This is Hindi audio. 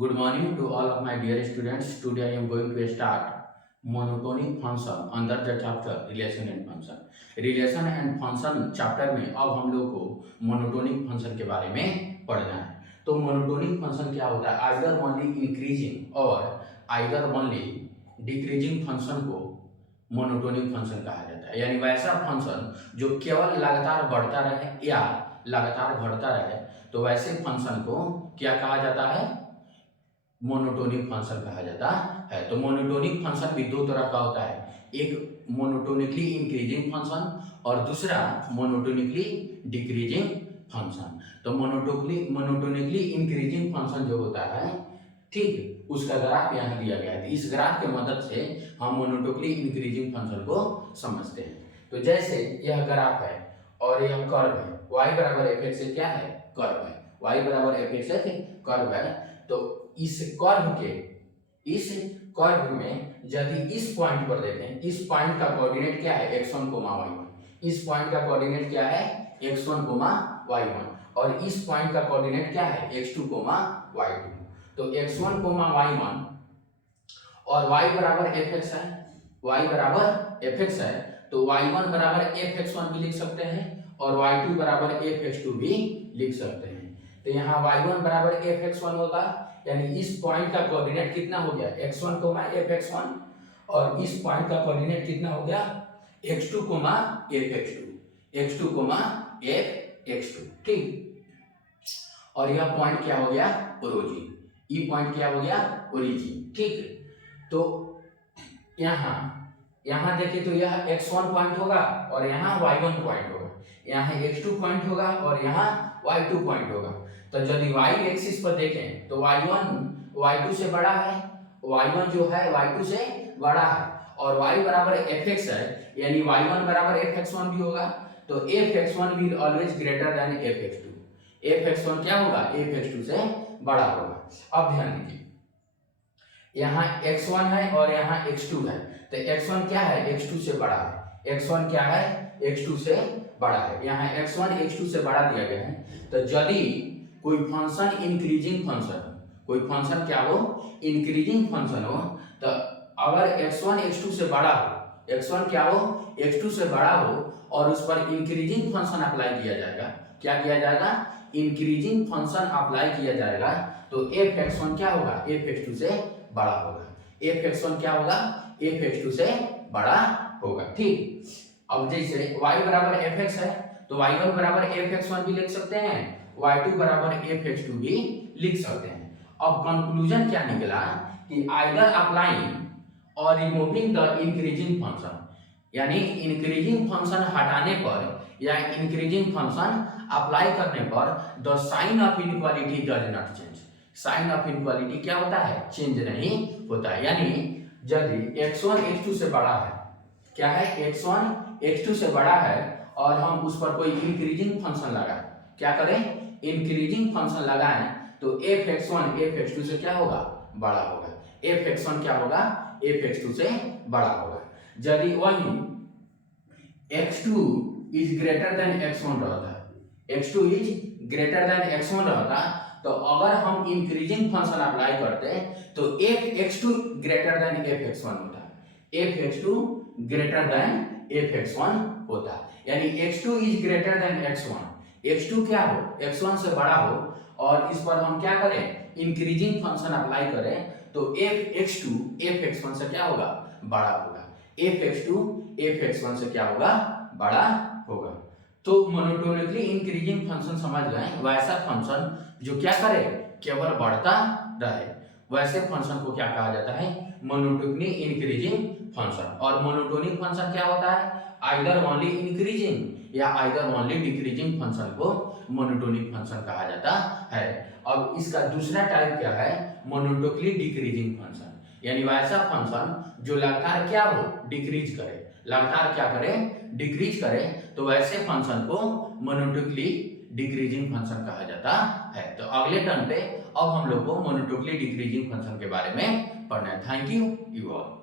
Good morning to all of my dear students. Today I am going to start monotonic function under the chapter relation and function. Relation and function chapter में अब हम लोग को monotonic function के बारे में पढ़ना है. तो monotonic function क्या होता है? either only increasing और either only decreasing function को monotonic function कहा जाता है. यानी वैसा फंक्शन जो केवल लगातार बढ़ता रहे या लगातार घटता रहे, तो वैसे फंक्शन को क्या कहा जाता है? मोनोटोनिक फंक्शन कहा जाता है. तो मोनोटोनिक फंक्शन भी दो तरह का होता है, एक मोनोटोनिकली इंक्रीजिंग फंक्शन और दूसरा मोनोटोनिकली डिक्रीजिंग फंक्शन. तो मोनोटोनिकली इंक्रीजिंग फंक्शन जो होता है, ठीक, उसका ग्राफ यहाँ दिया गया है. इस ग्राफ की मदद से हम मोनोटोनिकली इंक्रीजिंग फंक्शन को समझते हैं. तो जैसे यह ग्राफ है और यह कर्व है, y बराबर एफ एक्स क्या है? कर्व है. y बराबर एफ एक्स कर्व है. तो इस कर्व में यदि इस पॉइंट पर देखें, इस पॉइंट का कोऑर्डिनेट क्या है? x1, y1. इस पॉइंट का कोऑर्डिनेट क्या है? x1, y1. और इस पॉइंट का कोऑर्डिनेट क्या है? x2, y2. तो x1, y1 और y बराबर fx है. y बराबर fx है, तो y1 बराबर fx1 भी लिख सकते हैं और y2 बराबर fx2 भी लिख सकते हैं. तो यहाँ y1 बराबर fx1 होगा, यानी इस पॉइंट का कोऑर्डिनेट कितना हो गया? x1, fx1 और इस पॉइंट का कोऑर्डिनेट कितना हो गया? x2, fx2. fx2, ठीक. और यह पॉइंट क्या हो गया? ओरिजिन. ये पॉइंट क्या हो गया? ओरिजिन, ठीक. तो यहाँ देखिए, तो यह x1 पॉइंट होगा और यहाँ y1 पॉइंट होगा, यहाँ x2 पॉइंट होगा और यहाँ y2 पॉइंट होगा. तो यदि y एक्सिस पर देखें तो y1 y2 से बड़ा है, y1 जो है y2 से बड़ा है, और y बराबर fx है, यानी y1 बराबर fx1 भी होगा. तो fx1 will always greater than fx2. fx1 क्या होगा? fx2 से बड़ा होगा. अब ध्यान दीजिए, यहाँ x1 है और यहाँ x2 है. तो x1 क्या है? x2 से बड़ा है. x1 क्या है? x2 से बड़ा है. यहाँ x1 x2 से बड़ा दिया गया है. तो यदि कोई फंक्शन इंक्रीजिंग फंक्शन, कोई फंक्शन क्या हो? इंक्रीजिंग फंक्शन हो, तो अगर x1 x2 से बड़ा हो, x1 क्या हो? x2 से बड़ा हो और उस पर इंक्रीजिंग फंक्शन अप्लाई किया जाएगा. क्या किया जाएगा? इंक्रीजिंग फंक्शन अप्लाई किया जाएगा. तो fx1 क्या होगा? fx2 से बड़ा होगा. fx1 क्या होगा? fx2 से बड़ा होगा, ठीक. अब जैसे y बराबर fx है, तो y1 बराबर fx1 भी लिख सकते हैं, y2 बराबर fx2 भी लिख सकते हैं. अब कंक्लूजन क्या निकला कि आइदर अप्लाइंग और रिमूविंग द इंक्रीजिंग फंक्शन, यानी इंक्रीजिंग फंक्शन हटाने पर या इंक्रीजिंग फंक्शन अप्लाई करने पर the sign of inequality does not change. Sign of inequality क्या होता है? चेंज नहीं होता है. यानी यदि x1 x2 से बड़ा है, क्या है? x1 x2 से बड़ा है और हम उस पर कोई इंक्रीजिंग फंक्शन लगाएं, क्या करें? इंक्रीजिंग फंक्शन लगाएं, तो fx1 fx2 से क्या होगा? बड़ा होगा. fx1 क्या होगा? fx2 से बड़ा होगा. यदि वही x2 is greater than x1 रहता है, x2 is greater than x1 रहता, तो अगर हम इंक्रीजिंग फंक्शन अप्लाई करते तो fx2 ग्रेटर देन fx1 होता, fx2 ग्रेटर देन fx1 होता. यानी x2 is greater than x1, x2 क्या हो? x1 से बड़ा हो और इस पर हम क्या करें? इंक्रीजिंग फंक्शन अप्लाई करें, तो fx2 fx1 से क्या होगा? बड़ा होगा. fx2 fx1 से क्या होगा? बड़ा होगा. तो मोनोटोनिकली इंक्रीजिंग फंक्शन समझ गए. वैसा फंक्शन जो क्या करे? केवल बढ़ता रहे, वैसे फंक्शन को क्या कहा जाता है? Monotonically increasing function. और मोनोटोनिक फंक्शन क्या होता है? आइदर ओनली इंक्रीजिंग या आइदर ओनली डिक्रीजिंग फंक्शन को मोनोटोनिक फंक्शन कहा जाता है. अब इसका दूसरा टाइप क्या है? Monotonically decreasing function. यानी वैसा फंक्शन जो लगातार क्या हो? डिक्रीज करे. लगातार क्या करे? डिक्रीज करे. तो वैसे फंक्शन को मोनोटोनिकली डिक्रीजिंग फंक्शन कहा जाता है. तो अगले टर्न पे अब हम लोग को मोनोटोनिकली डिक्रीजिंग फंक्शन के बारे में पढ़ना है. Thank you all.